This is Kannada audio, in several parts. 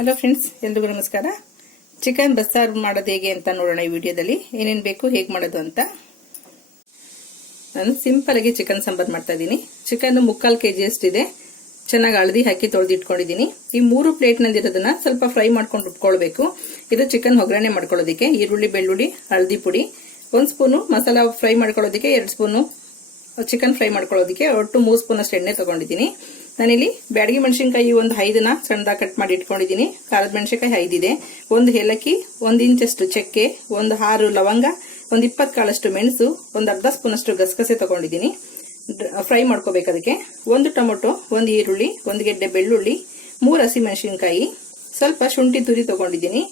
ಹಲೋ ಫ್ರೆಂಡ್ಸ್, ಎಲ್ರಿಗೂ ನಮಸ್ಕಾರ. ಚಿಕನ್ ಬಸ್ಸಾರು ಮಾಡೋದು ಹೇಗೆ ಅಂತ ನೋಡೋಣ. ಈ ವಿಡಿಯೋದಲ್ಲಿ ಏನೇನು ಬೇಕು, ಹೇಗೆ ಮಾಡೋದು ಅಂತ. ನಾನು ಸಿಂಪಲ್ ಆಗಿ ಚಿಕನ್ ಸಾಂಬಾರ್ ಮಾಡ್ತಾ ಇದ್ದೀನಿ. Chicken 3/4 kg ಅಷ್ಟಿದೆ. ಚೆನ್ನಾಗಿ ಹಳದಿ ಹಾಕಿ ತೊಳೆದು ಇಟ್ಕೊಂಡಿದ್ದೀನಿ. ಈ 3 ಪ್ಲೇಟ್ ನಂದಿರೋದನ್ನ ಸ್ವಲ್ಪ ಫ್ರೈ ಮಾಡ್ಕೊಂಡು ಇಟ್ಕೊಳ್ಬೇಕು. ಇದು ಚಿಕನ್ ಒಗ್ಗರಣೆ ಮಾಡ್ಕೊಳ್ಳೋದಕ್ಕೆ ಈರುಳ್ಳಿ, ಬೆಳ್ಳುಳ್ಳಿ, ಹಳದಿ ಪುಡಿ, 1 ಸ್ಪೂನು ಮಸಾಲಾ ಫ್ರೈ ಮಾಡ್ಕೊಳ್ಳೋದಕ್ಕೆ, 2 ಸ್ಪೂನು ಚಿಕನ್ ಫ್ರೈ ಮಾಡ್ಕೊಳ್ಳೋದಕ್ಕೆ, ಒಟ್ಟು 3 ಸ್ಪೂನ್ ಅಷ್ಟು ಎಣ್ಣೆ ತಗೊಂಡಿದ್ದೀನಿ. ನಾನಿಲ್ಲಿ ಬ್ಯಾಡಗಿ ಮೆಣಸಿನಕಾಯಿ ಒಂದು 5ನ ಸಣ್ಣದಾಗಿ ಕಟ್ ಮಾಡಿ ಇಟ್ಕೊಂಡಿದ್ದೀನಿ. ಖಾರದ ಮೆಣಸಿನಕಾಯಿ 5 ಇದೆ. 1 ಏಲಕ್ಕಿ, 1 ಇಂಚಷ್ಟು ಚಕ್ಕೆ, 6 ಲವಂಗ, 20 ಕಾಳಷ್ಟು ಮೆಣಸು, 1/2 ಸ್ಪೂನ್ ಅಷ್ಟು ಗಸಗಸೆ ತಗೊಂಡಿದ್ದೀನಿ. ಫ್ರೈ ಮಾಡ್ಕೋಬೇಕು. ಅದಕ್ಕೆ 1 ಟೊಮೊಟೊ, 1 ಈರುಳ್ಳಿ, 1 ಗೆಡ್ಡೆ ಬೆಳ್ಳುಳ್ಳಿ, 3 ಹಸಿ ಮೆಣಸಿನಕಾಯಿ, ಸ್ವಲ್ಪ ಶುಂಠಿ ತುರಿ ತಗೊಂಡಿದ್ದೀನಿ.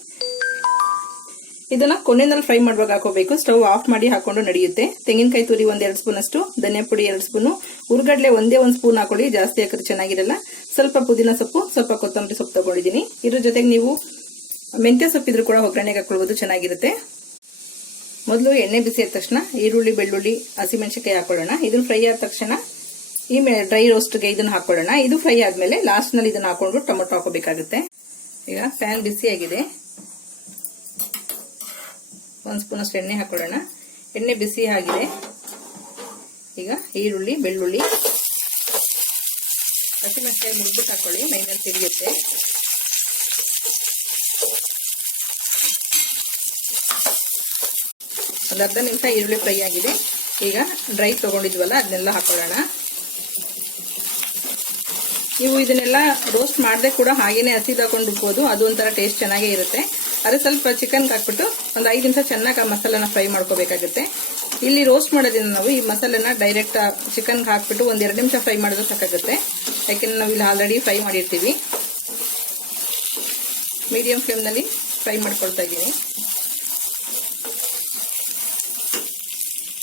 ಇದನ್ನ ಕೊನೆಯಲ್ಲಿ ಫ್ರೈ ಮಾಡುವಾಗ ಹಾಕೋಬೇಕು. ಸ್ಟವ್ ಆಫ್ ಮಾಡಿ ಹಾಕೊಂಡು ನಡೆಯುತ್ತೆ. ತೆಂಗಿನಕಾಯಿ ತುರಿ 1-2 ಸ್ಪೂನ್ ಅಷ್ಟು, ಧನಿಯಾ ಪುಡಿ 2 ಸ್ಪೂನು, ಉರ್ಗಡ್ಲೆ 1 ಸ್ಪೂನ್ ಹಾಕೊಳ್ಳಿ, ಜಾಸ್ತಿ ಹಾಕಿದ್ರೆ ಚೆನ್ನಾಗಿರಲ್ಲ. ಸ್ವಲ್ಪ ಪುದೀನ ಸೊಪ್ಪು, ಸ್ವಲ್ಪ ಕೊತ್ತಂಬರಿ ಸೊಪ್ಪು ತಗೊಂಡಿದ್ದೀನಿ. ಇದ್ರ ಜೊತೆಗೆ ನೀವು ಮೆಂತ್ಯ ಸೊಪ್ಪಿದ್ರು ಕೂಡ ಒಗ್ಗರಣೆಗೆ ಹಾಕೊಳ್ಳಬಹುದು, ಚೆನ್ನಾಗಿರುತ್ತೆ. ಮೊದಲು ಎಣ್ಣೆ ಬಿಸಿ ಆದ ತಕ್ಷಣ ಈರುಳ್ಳಿ, ಬೆಳ್ಳುಳ್ಳಿ, ಹಸಿಮೆಣಸಿನಕಾಯಿ ಹಾಕೊಳ್ಳೋಣ. ಇದನ್ನ ಫ್ರೈ ಆದ ತಕ್ಷಣ ಈ ಡ್ರೈ ರೋಸ್ಟ್ಗೆ ಇದನ್ನ ಹಾಕೊಳ್ಳೋಣ. ಇದು ಫ್ರೈ ಆದ್ಮೇಲೆ ಲಾಸ್ಟ್ ನಲ್ಲಿ ಇದನ್ನ ಹಾಕೊಂಡು ಟೊಮೊಟೊ ಹಾಕೋಬೇಕಾಗುತ್ತೆ. ಈಗ ಪ್ಯಾನ್ ಬಿಸಿ ಆಗಿದೆ. 1 ಸ್ಪೂನ್ ಅಷ್ಟು ಎಣ್ಣೆ ಹಾಕೊಳ್ಳೋಣ. ಎಣ್ಣೆ ಬಿಸಿ ಆಗಿದೆ. ಈಗ ಈರುಳ್ಳಿ, ಬೆಳ್ಳುಳ್ಳಿ, ಹಸಿಮೆಣಸಿನಕಾಯಿ ಮುರಿದ್ಬಿಟ್ಟು ಹಾಕೊಳ್ಳಿ, ಮೈನಲ್ಲಿ ಸಿಡಿಯುತ್ತೆ. ಒಂದು 10 ನಿಮಿಷ ಈರುಳ್ಳಿ ಫ್ರೈ ಆಗಿದೆ. ಈಗ ಡ್ರೈ ತಗೊಂಡಿದ್ವಲ್ಲ ಅದನ್ನೆಲ್ಲ ಹಾಕೊಳ್ಳೋಣ. ನೀವು ಇದನ್ನೆಲ್ಲ ರೋಸ್ಟ್ ಮಾಡದೆ ಕೂಡ ಹಾಗೇನೆ ಹಸಿದು ಹಾಕೊಂಡು ರುಬ್ಬೋದು, ಅದು ಒಂಥರ ಟೇಸ್ಟ್ ಚೆನ್ನಾಗೇ ಇರುತ್ತೆ. ಅದೇ ಸ್ವಲ್ಪ ಚಿಕನ್ಗೆ ಹಾಕ್ಬಿಟ್ಟು ಒಂದು 5 ನಿಮಿಷ ಚೆನ್ನಾಗಿ ಆ ಮಸಾಲೆನ ಫ್ರೈ ಮಾಡ್ಕೋಬೇಕಾಗುತ್ತೆ. ಇಲ್ಲಿ ರೋಸ್ಟ್ ಮಾಡೋದ್ರಿಂದ ನಾವು ಈ ಮಸಾಲೆನ ಡೈರೆಕ್ಟ್ ಚಿಕನ್ಗೆ ಹಾಕ್ಬಿಟ್ಟು 1-2 ನಿಮಿಷ ಫ್ರೈ ಮಾಡಿದ್ರೆ ಸಾಕಾಗುತ್ತೆ. ಯಾಕೆಂದ್ರೆ ನಾವು ಇಲ್ಲಿ ಆಲ್ರೆಡಿ ಫ್ರೈ ಮಾಡಿರ್ತೀವಿ. ಮೀಡಿಯಂ ಫ್ಲೇಮ್ನಲ್ಲಿ ಫ್ರೈ ಮಾಡ್ಕೊಳ್ತಾ ಇದ್ದೀನಿ.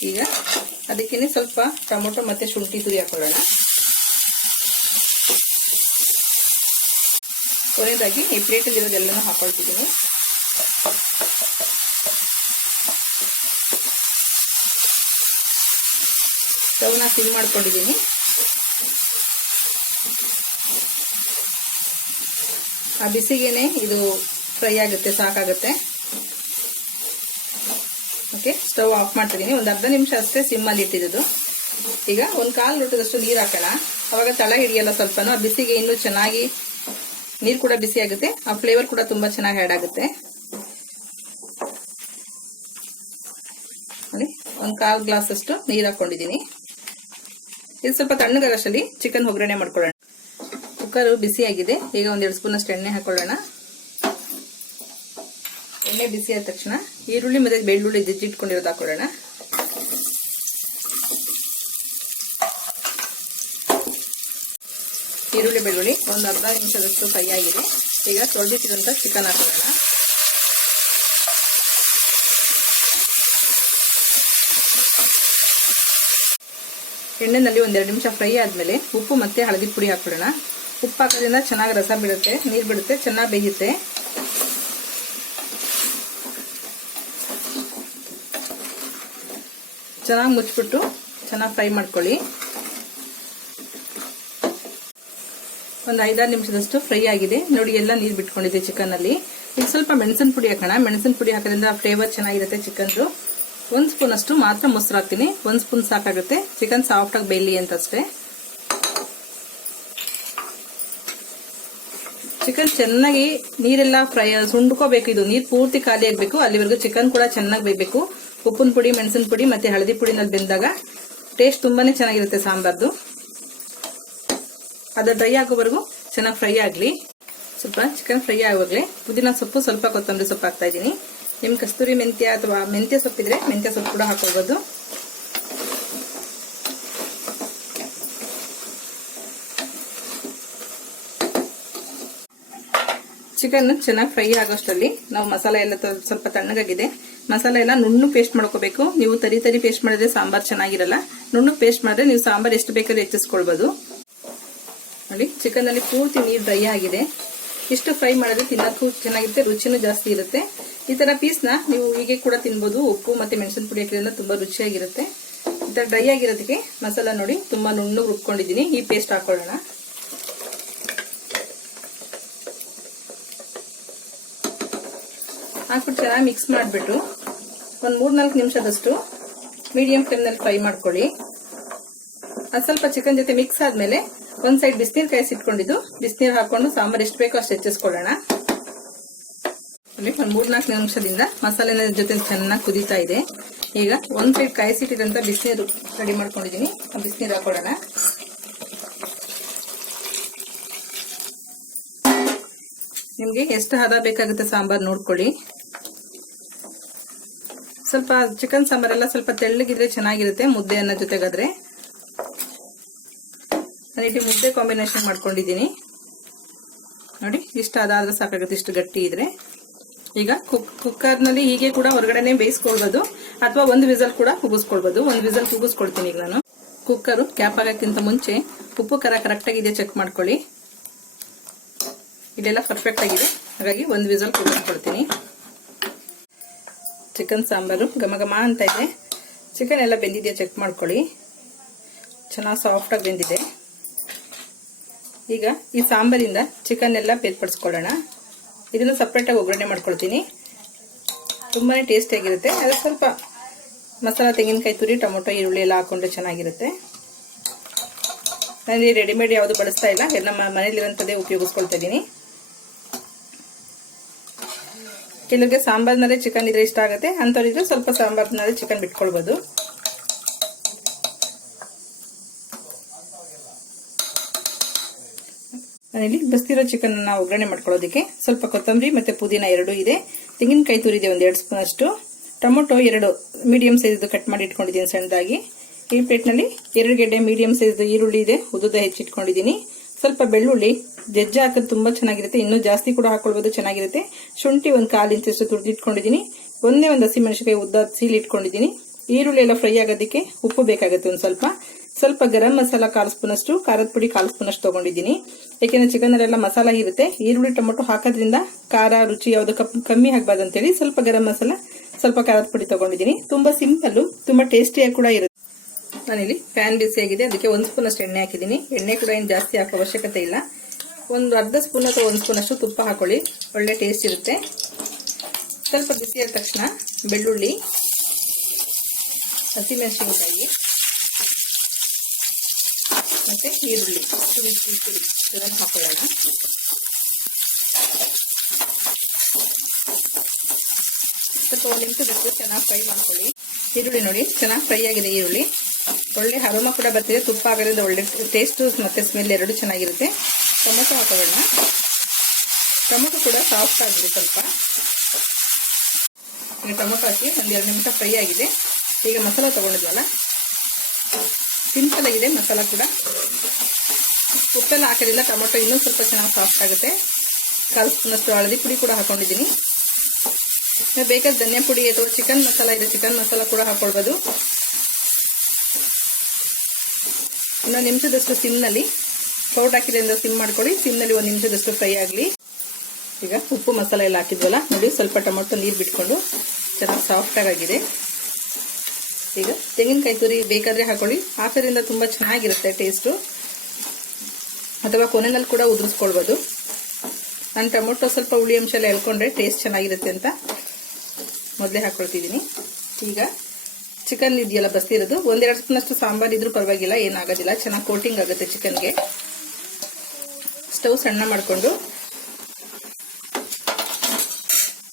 ಈಗ ಅದಕ್ಕೇನೆ ಸ್ವಲ್ಪ ಟೊಮೊಟೊ ಮತ್ತೆ ಶುಂಠಿ ತುರಿ ಹಾಕೊಳ್ಳೋಣ. ಕೊನೆಯದಾಗಿ ಈ ಪ್ಲೇಟಲ್ಲಿ ಇರೋದೆಲ್ಲನೂ ಹಾಕೊಳ್ತಿದ್ದೀನಿ. ಸ್ಟವ್ನ ಸಿಮ್ ಮಾಡ್ಕೊಂಡಿದ್ದೀನಿ. ಆ ಬಿಸಿಗೇನೆ ಇದು ಫ್ರೈ ಆಗುತ್ತೆ, ಸಾಕಾಗುತ್ತೆ. ಓಕೆ, ಸ್ಟವ್ ಆಫ್ ಮಾಡ್ತಿದ್ದೀನಿ. ಒಂದು 10 ನಿಮಿಷ ಅಷ್ಟೇ ಸಿಮ್ಮಲ್ಲಿ ಇಟ್ಟಿದ್ದು. ಈಗ 1/4 ಲೋಟದಷ್ಟು ನೀರು ಹಾಕೋಣ. ಅವಾಗ ತಳ ಹಿಡಿಯಲ್ಲ ಸ್ವಲ್ಪನೂ. ಆ ಬಿಸಿಗೆ ಇನ್ನೂ ಚೆನ್ನಾಗಿ ನೀರು ಕೂಡ ಬಿಸಿ ಆಗುತ್ತೆ. ಆ ಫ್ಲೇವರ್ ಕೂಡ ತುಂಬಾ ಚೆನ್ನಾಗಿ ಆ್ಯಡ್ ಆಗುತ್ತೆ. ನೋಡಿ, 1/4 ಗ್ಲಾಸ್ ಅಷ್ಟು ನೀರು ಹಾಕೊಂಡಿದ್ದೀನಿ. ಇದು ಸ್ವಲ್ಪ ತಣ್ಣಗಾಗಷ್ಟಲ್ಲಿ ಚಿಕನ್ ಒಗ್ಗರಣೆ ಮಾಡ್ಕೊಳ್ಳೋಣ. ಕುಕ್ಕರ್ ಬಿಸಿ ಆಗಿದೆ. ಈಗ 1-2 ಸ್ಪೂನ್ ಅಷ್ಟು ಎಣ್ಣೆ ಹಾಕೊಳ್ಳೋಣ. ಎಣ್ಣೆ ಬಿಸಿ ಆದ ತಕ್ಷಣ ಈರುಳ್ಳಿ ಮತ್ತೆ ಬೆಳ್ಳುಳ್ಳಿ ಜಜ್ಜಿಟ್ಕೊಂಡಿರೋದು ಹಾಕೊಳ್ಳೋಣ. ಈರುಳ್ಳಿ, ಬೆಳ್ಳುಳ್ಳಿ ಒಂದು 10 ನಿಮಿಷದಷ್ಟು ಫ್ರೈ ಆಗಿದೆ. ಈಗ ತೊಳೆದಿಟ್ಟಿರುವಂತ ಚಿಕನ್ ಹಾಕೊಳ್ಳೋಣ. ಎಣ್ಣೆನಲ್ಲಿ 1-2 ನಿಮಿಷ ಫ್ರೈ ಆದ್ಮೇಲೆ ಉಪ್ಪು ಮತ್ತೆ ಹಳದಿ ಪುಡಿ ಹಾಕೊಳ್ಳೋಣ. ಉಪ್ಪು ಹಾಕೋದ್ರಿಂದ ಚೆನ್ನಾಗಿ ರಸ ಬಿಡುತ್ತೆ, ನೀರು ಬಿಡುತ್ತೆ, ಚೆನ್ನಾಗಿ ಬೇಯುತ್ತೆ. ಚೆನ್ನಾಗಿ ಮುಚ್ಚಿಬಿಟ್ಟು ಚೆನ್ನಾಗಿ ಫ್ರೈ ಮಾಡ್ಕೊಳ್ಳಿ. ಒಂದು 5-6 ನಿಮಿಷದಷ್ಟು ಫ್ರೈ ಆಗಿದೆ. ನೋಡಿ, ಎಲ್ಲ ನೀರು ಬಿಟ್ಕೊಂಡಿದೆ ಚಿಕನ್ ಅಲ್ಲಿ. ಈಗ ಸ್ವಲ್ಪ ಮೆಣಸಿನ ಪುಡಿ ಹಾಕೋಣ. ಮೆಣಸಿನ ಪುಡಿ ಹಾಕೋದ್ರಿಂದ ಫ್ಲೇವರ್ ಚೆನ್ನಾಗಿರುತ್ತೆ ಚಿಕನ್ದು. 1 ಸ್ಪೂನ್ ಅಷ್ಟು ಮಾತ್ರ ಮೊಸರು ಹಾಕ್ತೀನಿ. 1 ಸ್ಪೂನ್ ಸಾಕಾಗುತ್ತೆ, ಚಿಕನ್ ಸಾಫ್ಟ್ ಆಗಿ ಬೇಯಲಿ ಅಂತ ಅಷ್ಟೇ. ಚಿಕನ್ ಚೆನ್ನಾಗಿ ನೀರೆಲ್ಲ ಫ್ರೈ ಸುಂಡ್ಕೋಬೇಕು. ಇದು ನೀರು ಪೂರ್ತಿ ಖಾಲಿ ಆಗ್ಬೇಕು. ಅಲ್ಲಿವರೆಗೂ ಚಿಕನ್ ಕೂಡ ಚೆನ್ನಾಗಿ ಬೇಯಬೇಕು. ಉಪ್ಪಿನ ಪುಡಿ, ಮೆಣಸಿನ ಪುಡಿ ಮತ್ತೆ ಹಳದಿ ಪುಡಿನಲ್ಲಿ ಬೆಂದಾಗ ಟೇಸ್ಟ್ ತುಂಬಾನೇ ಚೆನ್ನಾಗಿರುತ್ತೆ ಸಾಂಬಾರ್ದು. ಅದು ಡ್ರೈ ಆಗೋವರೆಗೂ ಚೆನ್ನಾಗಿ ಫ್ರೈ ಆಗಲಿ. ಸ್ವಲ್ಪ ಚಿಕನ್ ಫ್ರೈ ಆಗುವಾಗಲೇ ಪುದೀನ ಸೊಪ್ಪು, ಸ್ವಲ್ಪ ಕೊತ್ತಂಬರಿ ಸೊಪ್ಪು ಹಾಕ್ತಾ ಇದ್ದೀನಿ. ನಿಮ್ ಕಸ್ತೂರಿ ಮೆಂತ್ಯ ಅಥವಾ ಮೆಂತ್ಯ ಸೊಪ್ಪಿದ್ರೆ ಮೆಂತ್ಯ ಸೊಪ್ಪು ಕೂಡ ಹಾಕೊಳ್ಬಹುದು. ಚಿಕನ್ ಚೆನ್ನಾಗಿ ಫ್ರೈ ಆಗೋಷ್ಟರಲ್ಲಿ ನಾವು ಮಸಾಲೆ ಎಲ್ಲ ಸ್ವಲ್ಪ ತಣ್ಣಗಾಗಿದೆ. ಮಸಾಲೆ ಎಲ್ಲ ನುಣ್ಣು ಪೇಸ್ಟ್ ಮಾಡ್ಕೋಬೇಕು. ನೀವು ತರಿ ಪೇಸ್ಟ್ ಮಾಡಿದ್ರೆ ಸಾಂಬಾರ್ ಚೆನ್ನಾಗಿರಲ್ಲ. ನುಣ್ಣು ಪೇಸ್ಟ್ ಮಾಡಿದ್ರೆ ನೀವು ಸಾಂಬಾರ್ ಎಷ್ಟು ಬೇಕಾದ್ರೂ ಹೆಚ್ಚಿಸ್ಕೊಳ್ಬಹುದು. ನೋಡಿ, ಚಿಕನ್ ಅಲ್ಲಿ ಪೂರ್ತಿ ನೀರು ಡ್ರೈ ಆಗಿದೆ. ಇಷ್ಟು ಫ್ರೈ ಮಾಡಿದ್ರೆ ತಿನ್ನೋಕ್ಕೂ ಚೆನ್ನಾಗಿರುತ್ತೆ, ರುಚಿನೂ ಜಾಸ್ತಿ ಇರುತ್ತೆ. ಈ ತರ ಪೀಸ್ನ ನೀವು ಹೀಗೆ ಕೂಡ ತಿನ್ಬೋದು. ಉಪ್ಪು ಮತ್ತೆ ಮೆಣಸಿನ ಪುಡಿ ಹಾಕಿದ್ರಿಂದ ತುಂಬಾ ರುಚಿಯಾಗಿರುತ್ತೆ. ಈ ತರ ಡ್ರೈ ಆಗಿರೋದಕ್ಕೆ ಮಸಾಲ ನೋಡಿ ತುಂಬಾ ನುಣ್ಣಗೆ ರುಬ್ಕೊಂಡಿದ್ದೀನಿ. ಈ ಪೇಸ್ಟ್ ಹಾಕೊಳ್ಳೋಣ. ಹಾಕ್ಬಿಟ್ಟು ಚೆನ್ನಾಗಿ ಮಿಕ್ಸ್ ಮಾಡಿಬಿಟ್ಟು ಒಂದು 3-4 ನಿಮಿಷದಷ್ಟು ಮೀಡಿಯಂ ಫ್ಲೇಮ್ನಲ್ಲಿ ಫ್ರೈ ಮಾಡ್ಕೊಳ್ಳಿ. ಅದು ಸ್ವಲ್ಪ ಚಿಕನ್ ಜೊತೆ ಮಿಕ್ಸ್ ಆದ್ಮೇಲೆ ಒಂದ್ ಸೈಡ್ ಬಿಸಿನೀರು ಕಾಯಿಸಿಟ್ಕೊಂಡಿದ್ದು ಬಿಸಿನೀರು ಹಾಕೊಂಡು ಸಾಂಬಾರ್ ಎಷ್ಟು ಬೇಕೋ ಅಷ್ಟು ಹೆಚ್ಚಿಸ್ಕೊಳ್ಳೋಣ. ಅಲ್ಲಿ ಒಂದು 3-4 ನಿಮಿಷದಿಂದ ಮಸಾಲೆನ ಜೊತೆ ಚೆನ್ನಾಗಿ ಕುದೀತಾ ಇದೆ. ಈಗ ಒಂದ್ ಸೈಡ್ ಕಾಯಿಸಿಟ್ಟಿದಂತ ಬಿಸಿನೀರು ರೆಡಿ ಮಾಡ್ಕೊಂಡಿದ್ದೀನಿ. ಆ ಬಿಸಿನೀರು ಹಾಕೊಳ್ಳೋಣ. ನಿಮ್ಗೆ ಎಷ್ಟು ಹದ ಬೇಕಾಗುತ್ತೆ ಸಾಂಬಾರ್ ನೋಡ್ಕೊಳ್ಳಿ. ಸ್ವಲ್ಪ ಚಿಕನ್ ಸಾಂಬಾರೆಲ್ಲ ಸ್ವಲ್ಪ ತೆಳ್ಳಗಿದ್ರೆ ಚೆನ್ನಾಗಿರುತ್ತೆ ಮುದ್ದೆ ಅನ್ನೋ ಜೊತೆಗಾದ್ರೆ. ನಾನಿಟ್ಟು ಮುದ್ದೆ ಕಾಂಬಿನೇಷನ್ ಮಾಡ್ಕೊಂಡಿದ್ದೀನಿ ನೋಡಿ. ಇಷ್ಟ ಅದಾದ್ರೆ ಸಾಕಾಗುತ್ತೆ, ಇಷ್ಟು ಗಟ್ಟಿ ಇದ್ರೆ. ಈಗ ಕುಕ್ಕರ್ನಲ್ಲಿ ಹೀಗೆ ಕೂಡ ಹೊರಗಡೆನೆ ಬೇಯಿಸ್ಕೊಳ್ಬೋದು ಅಥವಾ ಒಂದು ವಿಸಲ್ ಕೂಡ ಕೂಗಿಸ್ಕೊಳ್ಬೋದು. ಒಂದು ವಿಸಲ್ ಕೂಗಿಸ್ಕೊಳ್ತೀನಿ ಈಗ ನಾನು. ಕುಕ್ಕರ್ ಕ್ಯಾಪ್ ಆಗೋಕ್ಕಿಂತ ಮುಂಚೆ ಉಪ್ಪು ಖಾರ ಕರೆಕ್ಟ್ ಆಗಿದೆ ಚೆಕ್ ಮಾಡ್ಕೊಳ್ಳಿ. ಇಲ್ಲೆಲ್ಲ ಪರ್ಫೆಕ್ಟ್ ಆಗಿದೆ, ಹಾಗಾಗಿ ಒಂದು ವಿಸಲ್ ಕೂಗಿಸ್ಕೊಳ್ತೀನಿ. ಚಿಕನ್ ಸಾಂಬಾರು ಘಮ ಘಮ ಅಂತ ಇದೆ. ಚಿಕನ್ ಎಲ್ಲ ಬೆಂದಿದೆಯಾ ಚೆಕ್ ಮಾಡ್ಕೊಳ್ಳಿ. ಚೆನ್ನಾಗಿ ಸಾಫ್ಟಾಗಿ ಬೆಂದಿದೆ. ಈಗ ಈ ಸಾಂಬಾರಿಂದ ಚಿಕನ್ ಎಲ್ಲ ಬೇರ್ಪಡಿಸ್ಕೊಳ್ಳೋಣ. ಇದನ್ನು ಸಪ್ರೇಟಾಗಿ ಒಗ್ಗರಣೆ ಮಾಡ್ಕೊಳ್ತೀನಿ. ತುಂಬಾ ಟೇಸ್ಟಿಯಾಗಿರುತ್ತೆ. ಅದು ಸ್ವಲ್ಪ ಮಸಾಲ, ತೆಂಗಿನಕಾಯಿ ತುರಿ, ಟೊಮೊಟೊ, ಈರುಳ್ಳಿ ಎಲ್ಲ ಹಾಕೊಂಡ್ರೆ ಚೆನ್ನಾಗಿರುತ್ತೆ. ನಾನು ರೆಡಿಮೇಡ್ ಯಾವುದು ಬಳಸ್ತಾ ಇಲ್ಲ, ನಮ್ಮ ಮನೇಲಿರೋಂಥದ್ದೇ ಉಪಯೋಗಿಸ್ಕೊಳ್ತಾ ಇದ್ದೀನಿ. ಕೆಲವರಿಗೆ ಸಾಂಬಾರ್ನಲ್ಲೇ ಚಿಕನ್ ಇದ್ರೆ ಇಷ್ಟ ಆಗುತ್ತೆ, ಅಂಥವ್ರಿದ್ರೆ ಸ್ವಲ್ಪ ಸಾಂಬಾರ್ನಲ್ಲೇ ಚಿಕನ್ ಬಿಟ್ಕೊಳ್ಬೋದು. ನಾನಿಲ್ಲಿ ಬಸ್ತಿರೋ ಚಿಕನ್ ಅನ್ನ ಒಗ್ಗರಣೆ ಮಾಡ್ಕೊಳ್ಳೋದಕ್ಕೆ ಸ್ವಲ್ಪ ಕೊತ್ತಂಬರಿ ಮತ್ತೆ ಪುದೀನ 2 ಇದೆ, ತೆಂಗಿನಕಾಯಿ ತುರಿದೆ 1-2 ಸ್ಪೂನ್ ಅಷ್ಟು, ಟೊಮೊಟೊ 2 ಮೀಡಿಯಂ ಸೈಜ್ ಕಟ್ ಮಾಡಿ ಇಟ್ಕೊಂಡಿದ್ದೀನಿ ಸಣ್ಣದಾಗಿ. ಈ ಪ್ಲೇಟ್ನಲ್ಲಿ 2 ಗೆಡ್ಡೆ ಮೀಡಿಯಂ ಸೈಜ್ ಈರುಳ್ಳಿ ಇದೆ, ಉದ್ದುದ ಹೆಚ್ಚಿಟ್ಕೊಂಡಿದ್ದೀನಿ. ಸ್ವಲ್ಪ ಬೆಳ್ಳುಳ್ಳಿ ಜಜ್ಜಿ ಹಾಕೋದು ತುಂಬಾ ಚೆನ್ನಾಗಿರುತ್ತೆ, ಇನ್ನೂ ಜಾಸ್ತಿ ಕೂಡ ಹಾಕೊಳ್ಬೋದು, ಚೆನ್ನಾಗಿರುತ್ತೆ. ಶುಂಠಿ 1/4 ಇಂಚಷ್ಟು ತುರಿದಿಟ್ಕೊಂಡಿದ್ದೀನಿ. ಒಂದೇ ಒಂದು ಹಸಿಮೆಣಸಿನಕಾಯಿ ಉದ್ದ ಸೀಲ್ ಇಟ್ಕೊಂಡಿದ್ದೀನಿ. ಈರುಳ್ಳಿ ಎಲ್ಲ ಫ್ರೈ ಆಗೋದಕ್ಕೆ ಉಪ್ಪು ಬೇಕಾಗುತ್ತೆ ಒಂದು ಸ್ವಲ್ಪ ಗರಂ ಮಸಾಲ 1/4 ಸ್ಪೂನ್ ಅಷ್ಟು, ಖಾರದ ಪುಡಿ 1/4 ಸ್ಪೂನ್ ಅಷ್ಟು ತಗೊಂಡಿದ್ದೀನಿ. ಯಾಕೆಂದ್ರೆ ಚಿಕನ್ ಅಲ್ಲೆಲ್ಲ ಮಸಾಲ ಇರುತ್ತೆ, ಈರುಳ್ಳಿ ಟೊಮೊಟೊ ಹಾಕೋದ್ರಿಂದ ಖಾರ ರುಚಿ ಯಾವುದು ಕಮ್ಮಿ ಆಗಬಾರ್ದು ಅಂತೇಳಿ ಸ್ವಲ್ಪ ಗರಂ ಮಸಾಲ, ಸ್ವಲ್ಪ ಖಾರದ ಪುಡಿ ತಗೊಂಡಿದ್ದೀನಿ. ತುಂಬಾ ಸಿಂಪಲ್, ತುಂಬಾ ಟೇಸ್ಟಿಯಾಗಿ ಕೂಡ ಇರುತ್ತೆ. ನಾನಿಲ್ಲಿ ಪ್ಯಾನ್ ಬಿಸಿಯಾಗಿದೆ, ಅದಕ್ಕೆ 1 ಸ್ಪೂನ್ ಅಷ್ಟು ಎಣ್ಣೆ ಹಾಕಿದ್ದೀನಿ. ಎಣ್ಣೆ ಕೂಡ ಏನು ಜಾಸ್ತಿ ಹಾಕೋ ಅವಶ್ಯಕತೆ ಇಲ್ಲ. ಒಂದು ಅರ್ಧ ಸ್ಪೂನ್ ಅಥವಾ 1 ಸ್ಪೂನ್ ಅಷ್ಟು ತುಪ್ಪ ಹಾಕೊಳ್ಳಿ, ಒಳ್ಳೆ ಟೇಸ್ಟ್ ಇರುತ್ತೆ. ಸ್ವಲ್ಪ ಬಿಸಿಯಾದ ತಕ್ಷಣ ಬೆಳ್ಳುಳ್ಳಿ, ಹಸಿಮೆಣಸಿನಕಾಯಿ ಮತ್ತೆ ಈರುಳ್ಳಿ ಇದನ್ನು ಹಾಕೊಳ್ಳೋಣ. ಸ್ವಲ್ಪ 1 ನಿಮಿಷದಷ್ಟು ಚೆನ್ನಾಗಿ ಫ್ರೈ ಮಾಡ್ಕೊಳ್ಳಿ. ಈರುಳ್ಳಿ ನೋಡಿ ಚೆನ್ನಾಗಿ ಫ್ರೈ ಆಗಿದೆ. ಈರುಳ್ಳಿ ಒಳ್ಳೆ ಅರೋಮ ಕೂಡ ಬರ್ತಿದೆ, ತುಪ್ಪ ಆಗೋದ್ರಿಂದ ಒಳ್ಳೆ ಟೇಸ್ಟ್ ಮತ್ತೆ ಸ್ಮೆಲ್ 2 ಚೆನ್ನಾಗಿರುತ್ತೆ. ಟೊಮೊಟೊ ಹಾಕೊಳ್ಳೋಣ. ಟೊಮೊಟೊ ಕೂಡ ಸಾಫ್ಟ್ ಆಗಿದೆ ಸ್ವಲ್ಪ. ಈಗ ಟೊಮೊಟೊ ಹಾಕಿ 1-2 ನಿಮಿಷ ಫ್ರೈ ಆಗಿದೆ. ಈಗ ಮಸಾಲ ತಗೊಂಡಿದ್ವಲ್ಲ, ಸಿಂಪಲ್ ಆಗಿದೆ ಮಸಾಲ ಕೂಡ. ಉಪ್ಪೆಲ್ಲ ಹಾಕೋದ್ರಿಂದ ಟೊಮೊಟೊ ಇನ್ನೂ ಸ್ವಲ್ಪ ಚೆನ್ನಾಗಿ ಸಾಫ್ಟ್ ಆಗುತ್ತೆ. 1/4 ಸ್ಪೂನ್ ಅಷ್ಟು ಹಳದಿ ಪುಡಿ ಕೂಡ ಹಾಕೊಂಡಿದ್ದೀನಿ. ಬೇಕಾದ ಧನಿಯಾ ಪುಡಿ ಅಥವಾ ಚಿಕನ್ ಮಸಾಲ ಇದೆ, ಚಿಕನ್ ಮಸಾಲ ಕೂಡ ಹಾಕೊಳ್ಬೋದು. ಇನ್ನೊಂದು ನಿಮಿಷದಷ್ಟು ಸಿಮ್ನಲ್ಲಿ ಪೌಡರ್ ಹಾಕಿದ್ರಿಂದ ಸಿಮ್ ಮಾಡ್ಕೊಳ್ಳಿ. ಸಿಮ್ನಲ್ಲಿ 1 ನಿಮಿಷದಷ್ಟು ಫ್ರೈ ಆಗಲಿ. ಈಗ ಉಪ್ಪು ಮಸಾಲ ಎಲ್ಲ ಹಾಕಿದ್ವಲ್ಲ ನೋಡಿ, ಸ್ವಲ್ಪ ಟೊಮೊಟೊ ನೀರು ಬಿಟ್ಕೊಂಡು ಚೆನ್ನಾಗಿ ಸಾಫ್ಟ್ ಆಗಿದೆ. ಈಗ ತೆಂಗಿನಕಾಯಿ ತುರಿ ಬೇಕಾದ್ರೆ ಹಾಕೊಳ್ಳಿ, ಹಾಕೋದ್ರಿಂದ ತುಂಬಾ ಚೆನ್ನಾಗಿರುತ್ತೆ ಟೇಸ್ಟು. ಅಥವಾ ಕೊನೆಯಲ್ಲಿ ಕೂಡ ಉದುರಿಸ್ಕೊಳ್ಬೋದು. ನಾನು ಟೊಮೊಟೊ ಸ್ವಲ್ಪ ಹುಳಿ ಅಂಶ ಎಲ್ಲ ಎಳ್ಕೊಂಡ್ರೆ ಟೇಸ್ಟ್ ಚೆನ್ನಾಗಿರುತ್ತೆ ಅಂತ ಮೊದಲೇ ಹಾಕೊಳ್ತಿದ್ದೀನಿ. ಈಗ ಚಿಕನ್ ಇದೆಯಲ್ಲ ಬಸ್ತಿರೋದು, 1-2 ಸ್ಪೂನ್ ಅಷ್ಟು ಸಾಂಬಾರ್ ಇದ್ರೂ ಪರವಾಗಿಲ್ಲ, ಏನಾಗೋದಿಲ್ಲ, ಚೆನ್ನಾಗಿ ಕೋಟಿಂಗ್ ಆಗುತ್ತೆ ಚಿಕನ್ಗೆ. ಸ್ಟವ್ ಸಣ್ಣ ಮಾಡಿಕೊಂಡು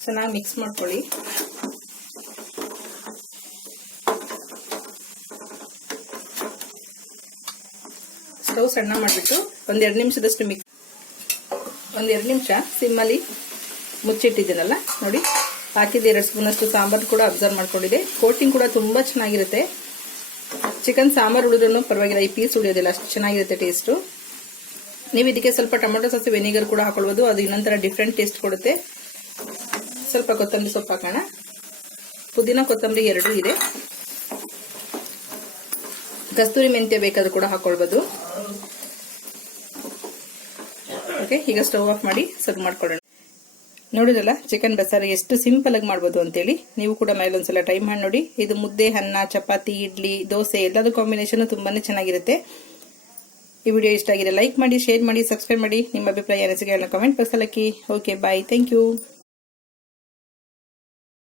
ಚೆನ್ನಾಗಿ ಮಿಕ್ಸ್ ಮಾಡ್ಕೊಳ್ಳಿ. ಸ್ಟವ್ ಸಣ್ಣ ಮಾಡಿಬಿಟ್ಟು 1-2 ನಿಮಿಷದಷ್ಟು ಒಂದು 2 ನಿಮಿಷ ಸಿಮ್ಮಲ್ಲಿ ಮುಚ್ಚಿಟ್ಟಿದ್ದೀನಲ್ಲ ನೋಡಿ. ಹಾಕಿದ್ದು 2 ಸ್ಪೂನ್ ಅಷ್ಟು ಸಾಂಬಾರು ಕೂಡ ಅಬ್ಸರ್ವ್ ಮಾಡ್ಕೊಂಡಿದೆ. ಕೋಟಿಂಗ್ ಕೂಡ ತುಂಬಾ ಚೆನ್ನಾಗಿರುತ್ತೆ. ಚಿಕನ್ ಸಾಂಬಾರು ಉಳಿದ್ರೂ ಪರವಾಗಿಲ್ಲ, ಈ ಪೀಸ್ ಉಳಿಯೋದಿಲ್ಲ, ಅಷ್ಟು ಚೆನ್ನಾಗಿರುತ್ತೆ ಟೇಸ್ಟು. ನೀವು ಇದಕ್ಕೆ ಸ್ವಲ್ಪ ಟೊಮೆಟೊ ಸಾಸ್ ವೆನಿಗರ್ ಕೂಡ ಹಾಕೊಳ್ಬೋದು, ಅದು ಇನ್ನೊಂಥರ ಡಿಫ್ರೆಂಟ್ ಟೇಸ್ಟ್ ಕೊಡುತ್ತೆ. ಸ್ವಲ್ಪ ಕೊತ್ತಂಬರಿ ಸೊಪ್ಪು ಹಾಕೋಣ. ಪುದೀನ ಕೊತ್ತಂಬರಿ 2 ಇದೆ. ಕಸ್ತೂರಿ ಮೆಂತ್ಯ ಬೇಕಾದ್ರೂ ಕೂಡ ಹಾಕೊಳ್ಬೋದು. ಓಕೆ, ಈಗ ಸ್ಟವ್ ಆಫ್ ಮಾಡಿ ಸರ್ವ್ ಮಾಡ್ಕೊಳ್ಳೋಣ. ನೋಡಿದ್ರಲ್ಲ ಚಿಕನ್ ಬಸಾರ ಎಷ್ಟು ಸಿಂಪಲ್ ಆಗಿ ಮಾಡ್ಬೋದು ಅಂತೇಳಿ. ನೀವು ಕೂಡ ಮೇಲೆ ಒಂದ್ಸಲ ಟ್ರೈ ಮಾಡಿ ನೋಡಿ. ಇದು ಮುದ್ದೆ, ಅನ್ನ, ಚಪಾತಿ, ಇಡ್ಲಿ, ದೋಸೆ ಎಲ್ಲದೂ ಕಾಂಬಿನೇಷನ್ ತುಂಬಾನೇ ಚೆನ್ನಾಗಿರುತ್ತೆ. ಈ ವಿಡಿಯೋ ಇಷ್ಟ ಆಗಿದೆ ಲೈಕ್ ಮಾಡಿ, ಶೇರ್ ಮಾಡಿ, ಸಬ್ಸ್ಕ್ರೈಬ್ ಮಾಡಿ. ನಿಮ್ಮ ಅಭಿಪ್ರಾಯ ಅನಿಸಿಕೆ ಕಮೆಂಟ್ ಬಾಕ್ಸ್ ಅಲ್ಲಿ ಹಾಕಿ. Okay, bye, thank you.